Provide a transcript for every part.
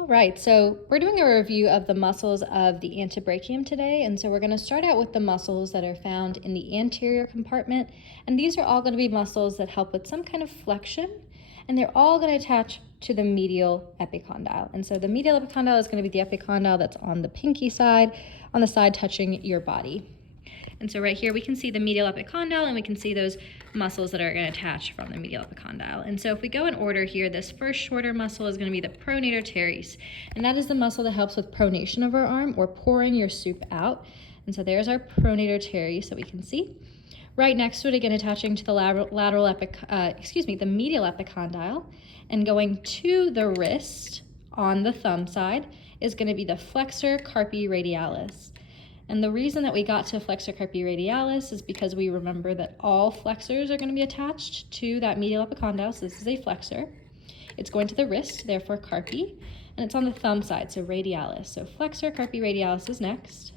All right, so we're doing a review of the muscles of the antebrachium today, and so we're going to start out with the muscles that are found in the anterior compartment, and these are all going to be muscles that help with some kind of flexion, and they're all going to attach to the medial epicondyle. And so the medial epicondyle is going to be the epicondyle that's on the pinky side, on the side touching your body. And so right here we can see the medial epicondyle, and we can see those muscles that are going to attach from the medial epicondyle. And so if we go in order here, this first shorter muscle is going to be the pronator teres, and that is the muscle that helps with pronation of our arm, or pouring your soup out. And so there's our pronator teres that we can see. Right next to it, again attaching to the the medial epicondyle, and going to the wrist on the thumb side is going to be the flexor carpi radialis. And the reason that we got to flexor carpi radialis is because we remember that all flexors are going to be attached to that medial epicondyle. So this is a flexor. It's going to the wrist, therefore carpi, and it's on the thumb side, so radialis. So flexor carpi radialis is next.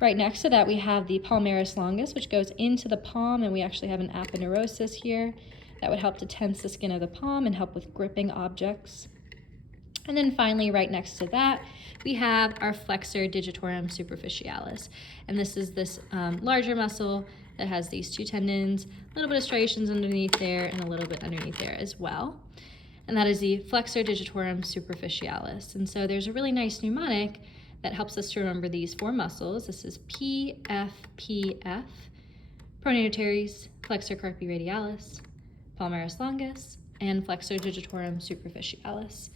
Right next to that, we have the palmaris longus, which goes into the palm, and we actually have an aponeurosis here that would help to tense the skin of the palm and help with gripping objects. And then finally, right next to that, we have our flexor digitorum superficialis. And this is this larger muscle that has these two tendons, a little bit of striations underneath there, and a little bit underneath there as well. And that is the flexor digitorum superficialis. And so there's a really nice mnemonic that helps us to remember these four muscles. This is PFPF, pronator teres, flexor carpi radialis, palmaris longus, and flexor digitorum superficialis.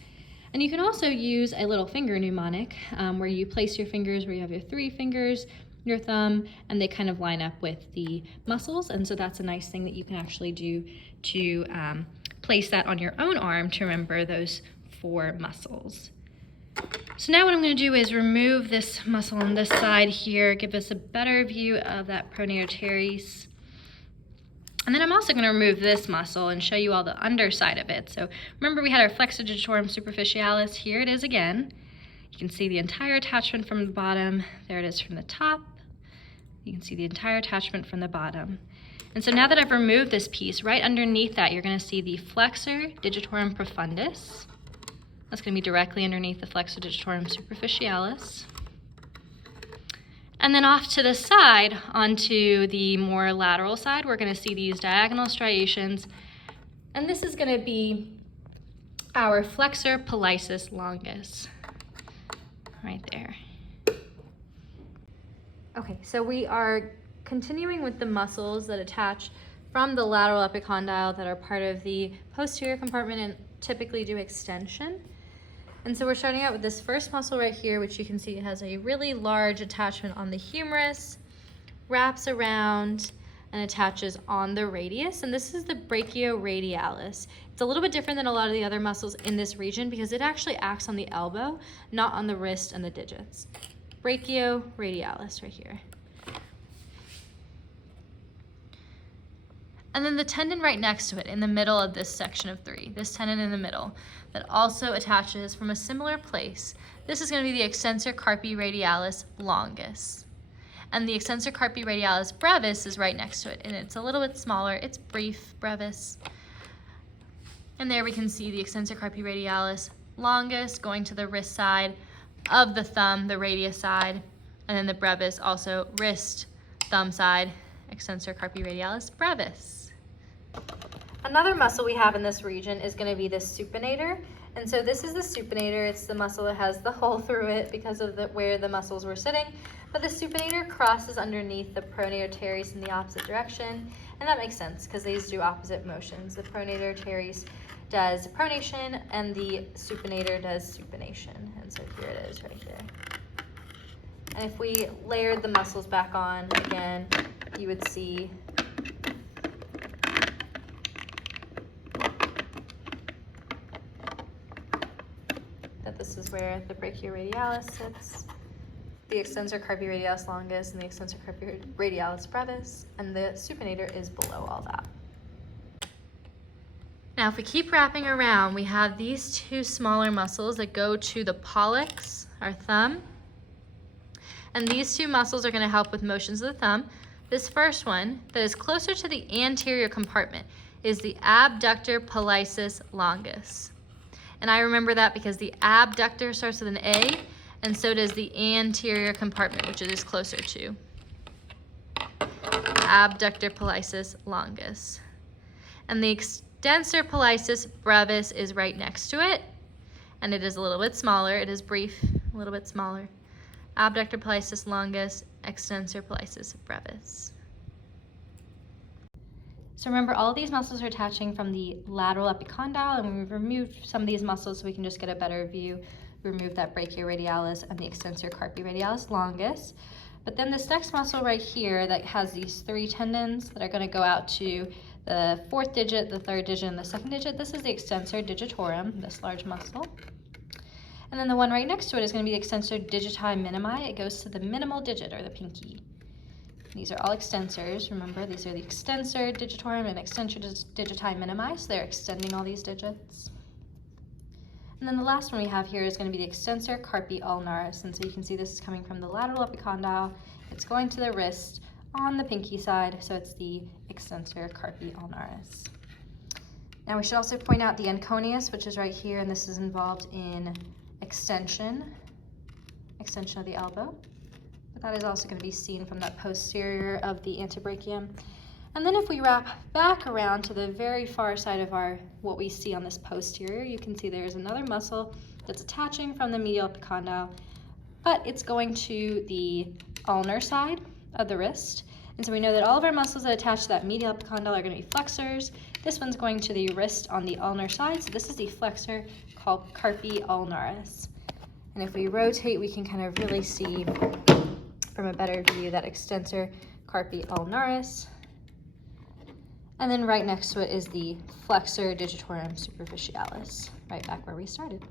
And you can also use a little finger mnemonic where you place your fingers where you have your three fingers, your thumb, and they kind of line up with the muscles. And so that's a nice thing that you can actually do to place that on your own arm to remember those four muscles. So now what I'm going to do is remove this muscle on this side here, give us a better view of that pronator teres. And then I'm also going to remove this muscle and show you all the underside of it. So remember we had our flexor digitorum superficialis. Here it is again. You can see the entire attachment from the bottom. There it is from the top. You can see the entire attachment from the bottom. And so now that I've removed this piece, right underneath that you're going to see the flexor digitorum profundus. That's going to be directly underneath the flexor digitorum superficialis. And then off to the side, onto the more lateral side, we're going to see these diagonal striations. And this is going to be our flexor pollicis longus, right there. Okay, so we are continuing with the muscles that attach from the lateral epicondyle that are part of the posterior compartment and typically do extension. And so we're starting out with this first muscle right here, which you can see has a really large attachment on the humerus, wraps around and attaches on the radius. And this is the brachioradialis. It's a little bit different than a lot of the other muscles in this region because it actually acts on the elbow, not on the wrist and the digits. Brachioradialis right here. And then the tendon right next to it in the middle of this section of three, this tendon in the middle that also attaches from a similar place. This is going to be the extensor carpi radialis longus. And the extensor carpi radialis brevis is right next to it, and it's a little bit smaller. It's brief brevis. And there we can see the extensor carpi radialis longus going to the wrist side of the thumb, the radius side, and then the brevis also wrist, thumb side, extensor carpi radialis brevis. Another muscle we have in this region is going to be the supinator. And so this is the supinator. It's the muscle that has the hole through it because of where the muscles were sitting. But the supinator crosses underneath the pronator teres in the opposite direction. And that makes sense because these do opposite motions. The pronator teres does pronation and the supinator does supination. And so here it is right here. And if we layered the muscles back on again, you would see that this is where the brachioradialis sits, the extensor carpi radialis longus, and the extensor carpi radialis brevis, and the supinator is below all that. Now if we keep wrapping around, we have these two smaller muscles that go to the pollex, our thumb, and these two muscles are going to help with motions of the thumb. This first one that is closer to the anterior compartment is the abductor pollicis longus. And I remember that because the abductor starts with an A, and so does the anterior compartment, which it is closer to. Abductor pollicis longus. And the extensor pollicis brevis is right next to it, and it is a little bit smaller. It is brief, a little bit smaller. Abductor pollicis longus, extensor pollicis brevis. So remember, all of these muscles are attaching from the lateral epicondyle, and we've removed some of these muscles so we can just get a better view. We removed that brachioradialis and the extensor carpi radialis longus. But then this next muscle right here that has these 3 tendons that are going to go out to the 4th digit, the 3rd digit, and the 2nd digit. This is the extensor digitorum, this large muscle. And then the one right next to it is going to be the extensor digiti minimi. It goes to the minimal digit, or the pinky. These are all extensors. Remember, these are the extensor digitorum and extensor digiti minimi, so they're extending all these digits. And then the last one we have here is going to be the extensor carpi ulnaris, and so you can see this is coming from the lateral epicondyle. It's going to the wrist on the pinky side, so it's the extensor carpi ulnaris. Now we should also point out the anconeus, which is right here, and this is involved in extension of the elbow. But that is also going to be seen from that posterior of the antebrachium. And then if we wrap back around to the very far side of what we see on this posterior, you can see there's another muscle that's attaching from the medial epicondyle, but it's going to the ulnar side of the wrist. And so we know that all of our muscles that attach to that medial epicondyle are going to be flexors. This one's going to the wrist on the ulnar side, so this is the flexor called carpi ulnaris. And if we rotate, we can kind of really see from a better view that extensor carpi ulnaris. And then right next to it is the flexor digitorum superficialis, right back where we started.